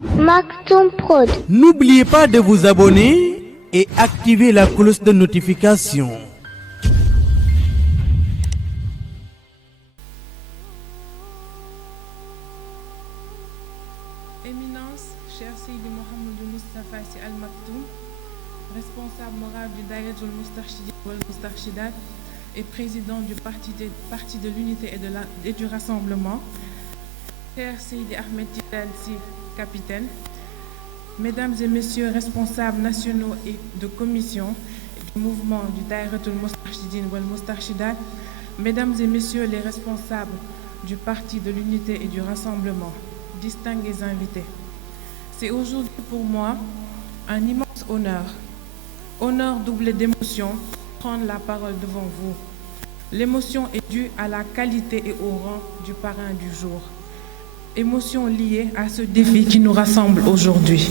Maktoum Prod. N'oubliez pas de vous abonner et activer la cloche de notification. Éminence, cher Seydi Mouhamadou Moustapha Sy Al Maktoum, responsable moral du Daïratul Moustarchidine wal Moustarchidat et président du Parti de l'Unité et du Rassemblement, cher Seydi Ahmed Tidiane Sy, capitaine, mesdames et messieurs responsables nationaux et de commission du mouvement du Daïratul Moustarchidine wal Moustarchidat, mesdames et messieurs les responsables du Parti de l'Unité et du Rassemblement, distingués invités. C'est aujourd'hui pour moi un immense honneur doublé d'émotion, prendre la parole devant vous. L'émotion est due à la qualité et au rang du parrain du jour. Émotion liée à ce défi qui nous rassemble aujourd'hui.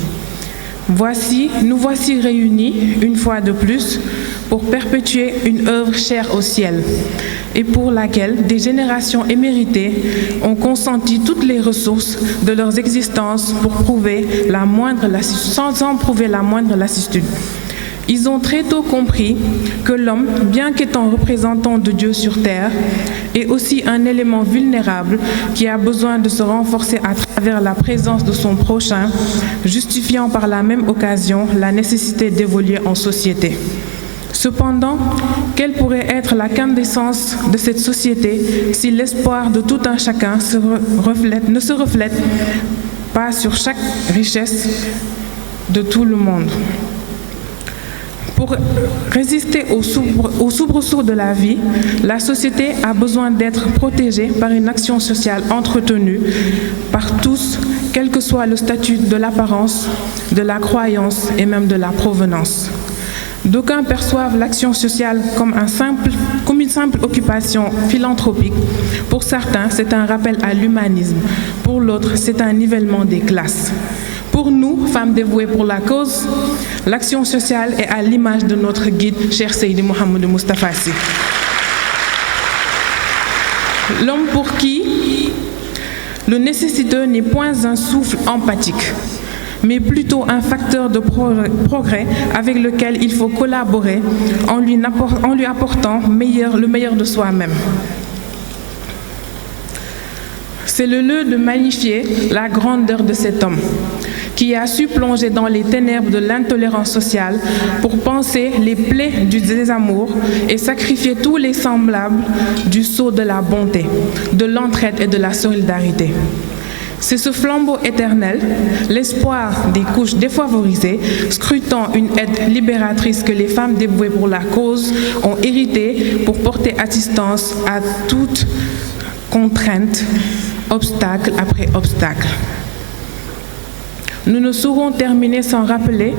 Nous voici réunis une fois de plus pour perpétuer une œuvre chère au ciel et pour laquelle des générations éméritées ont consenti toutes les ressources de leurs existences sans prouver la moindre lassitude. Ils ont très tôt compris que l'homme, bien qu'étant représentant de Dieu sur terre, est aussi un élément vulnérable qui a besoin de se renforcer à travers la présence de son prochain, justifiant par la même occasion la nécessité d'évoluer en société. Cependant, quelle pourrait être la quintessence de cette société si l'espoir de tout un chacun ne se reflète pas sur chaque richesse de tout le monde? Pour résister aux soubresauts de la vie, la société a besoin d'être protégée par une action sociale entretenue par tous, quel que soit le statut de l'apparence, de la croyance et même de la provenance. D'aucuns perçoivent l'action sociale comme une simple occupation philanthropique. Pour certains, c'est un rappel à l'humanisme. Pour l'autre, c'est un nivellement des classes. Pour nous, femmes dévouées pour la cause, l'action sociale est à l'image de notre guide, cher Seydi Mouhamadou Moustapha Sy. L'homme pour qui le nécessiteux n'est point un souffle empathique, mais plutôt un facteur de progrès avec lequel il faut collaborer en lui apportant le meilleur de soi-même. C'est le lieu de magnifier la grandeur de cet homme qui a su plonger dans les ténèbres de l'intolérance sociale pour panser les plaies du désamour et sacrifier tous les semblables du sceau de la bonté, de l'entraide et de la solidarité. C'est ce flambeau éternel, l'espoir des couches défavorisées, scrutant une aide libératrice que les femmes dévouées pour la cause ont hérité pour porter assistance à toute contrainte, obstacle après obstacle. Nous ne saurons terminer sans rappeler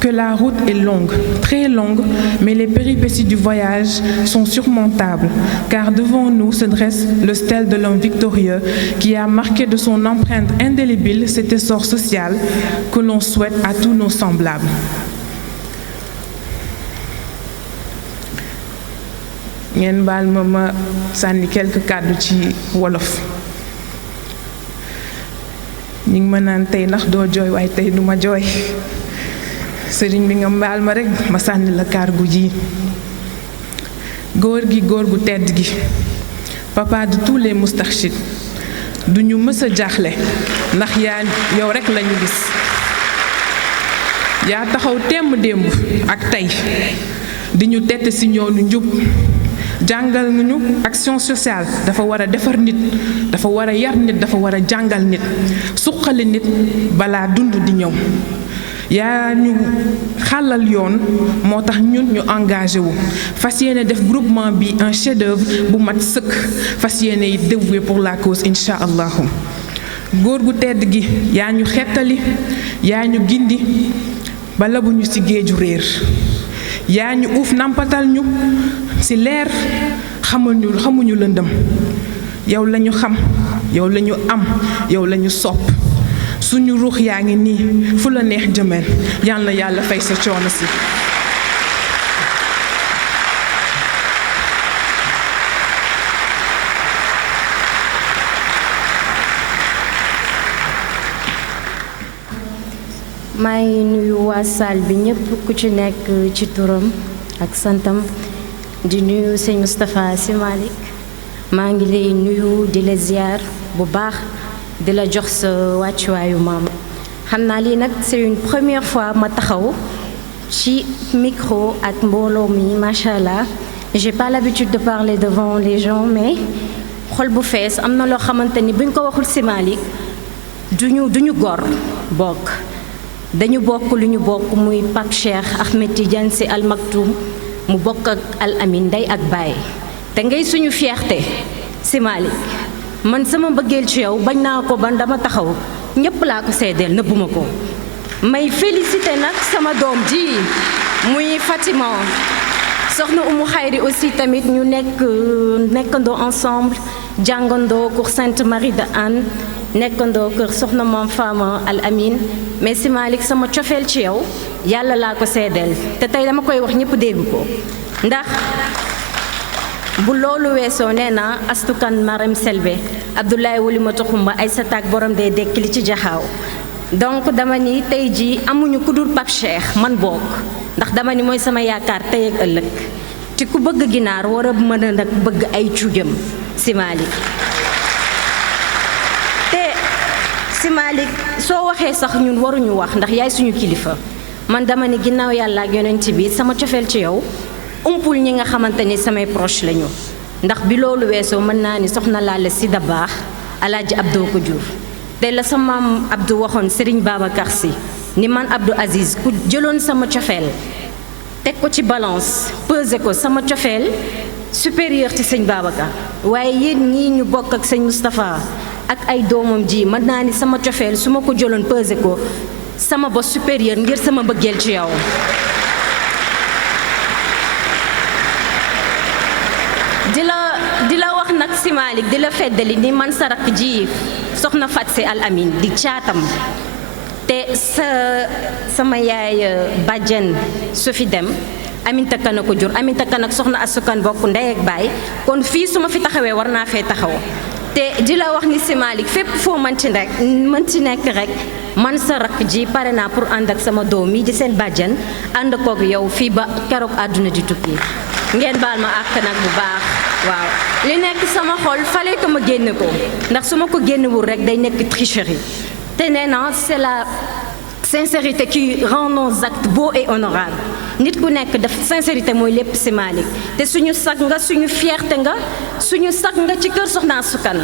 que la route est longue, très longue, mais les péripéties du voyage sont surmontables, car devant nous se dresse le stèle de l'homme victorieux qui a marqué de son empreinte indélébile cet essor social que l'on souhaite à tous nos semblables. ngeen baal ma sànni quelques kàddu ci wolof ñi ngi ma naan tey ndax doo jooy waaye tey duma jooy sëriñ bi nga baal ma rekk ma sànni la kàddu ji góor gu tedd gi papa de tous les moustarchides du ñu mës a jaaxle ndax yow rekk lañu gis yaa taxaw temm démb ak tey di ñu tett ci ñoonu njub jàngal ñu action sociale dafa war a defar nit dafa war a yar nit dafa war a jàngal nit suqali nit balaa dund di ñëw yaa ñu xàllal yoon moo tax ñun ñu engagé wu fas yéene def groupement bi un chef-d'œuvre bu mat sëkk fas yéene yi dévoué pour la cause incha allahu góor gu tedd gi yaa ñu xettali yaa ñu gindi bala bu ñu ci géeju réer yaa ñu uuf nampatal ñu ci leer xamuñu lëndëm yow lañu xam yow lañu am yow lañu sopp suñu ruux yaa ngi nii fu la neex jëmeel yal na yàlla fay sa coono si maa ngi nuyu waa salle bi ñëpp ku ci nekk ci turam ak santam di nuyu sëñ Moustapha Sy Malick maa ngi lay nuyu di la ziar bu baax di la jox sa wàccuwaayu maam xam naa lii nag c'est une première fois ma taxaw ci micro ak mbooloo mi macha allah j'ai pas l'habitude de parler devant les gens mais xol bu fees am na loo xamante ni buñ ko waxul Sy Malick duñu gor bokk dañu bokk lu ñu bokk muy Pape Cheikh Ahmed Tidiane Sy Al Maktoum mu bokk ak Al Amin ndey ak baay te ngay suñu fierté Sy Malick man sama mbëggeel ci yow bañ naa ko ban dama taxaw ñépp laa ko seedeel nëbbuma ko may félicité nag sama doom ji muy Fatima soxna Umu Xayri aussi tamit ñu nekkandoo ensemble jàngandoo cours Sainte Marie de Anne nekkandoo kër soxna Maam Fama Al Amin mais Sy Malick sama cofeel ci yow yàlla laa ko seedeel te tey dama koy wax ñépp dégg ko ndax bu loolu weesoo nee na astukan Maram Selbe Abdoulaye Wulimatu Xumba ay sa taak borom dee dekk li ci jaxaaw donc dama ni tey ji amuñu ku dul Pape Cheikh man bokk ndax dama ni mooy sama yaakaar tey ak ëllëg te ku bëgg ginaar war a mën a nag bëgg ay cuujam Sy Malick te Sy Malick soo waxee sax ñun waruñu wax ndax yaay suñu kilifa man dama ni ginnaaw yàlla ak yonent bi sama cofeel ci yow umpul ñi nga xamante ni samay proche lañu ndax bi loolu weesoo mën naa ni soxna Lalla Sy Dabakh Alaaji Abdou ko jur te la sa maam Abdou waxoon Serigne Babacar Sy ni man Abdou Aziz ku jëloon sama cofeel teg ko ci balance pesé ko sama cofeel supérieur ci sëñ Babacar waaye yéen ñii ñu bokk ak sëñ Moustapha ak ay doomam ji mën naa ni sama cofeel su ma ko jëloon pesé ko sama bos supérieur ngir sama mbëggeel ci yow di la wax nag Sy Malick di la feddali ni man sa rakk ji soxna Fat Sy Al Amin di caatam te sama yaay bàjjen su fi dem Aminta Kan a ko jur Aminta Kan ak soxna asukan bokk ndey ak baay kon fii su ma fi taxawee war naa fee taxaw te di la wax ni Sy Malick fépp foo mënti nekk rek man sa rakk ji pare naa pour ànd ak sama doom yi di seen bàjjen ànd koog yow fii ba keroog àdduna di tukki ngeen baal ma àq nag bu baax waaw li nekk sama xol fallait que ma génne ko ndax su ma ko génnewul rek day nekk tricherie te nee na c'est la sincérité qui rend nos actes beaux et honorables nit ku nekk daf sincérité mooy lépp Sy Malick te suñu sag nga suñu fierté nga suñu sag nga ci kër Soxna Sukan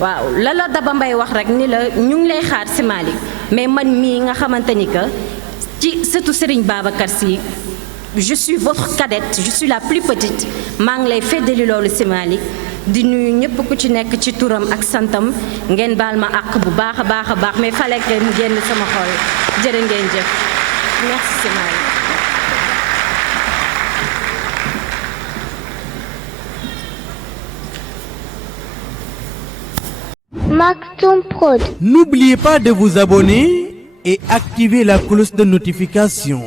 waaw la Daba Mbaye wax rek ni la ñu ngi lay xaar Sy Malick mais man mii nga xamante ni que ci sëtu Serigne Babacar Sy je suis votre cadette je suis la plus petite maa ngi lay feddali loolu Sy Malick di nuyu ñëpp ku ci nekk ci turam ak santam ngeen baal ma àq bu baax a baax mais fallait que mu génn sama xol jërë ngeen jëf merci Sy Malick. Maktoum Prod. N'oubliez pas de vous abonner et activer la cloche de notification.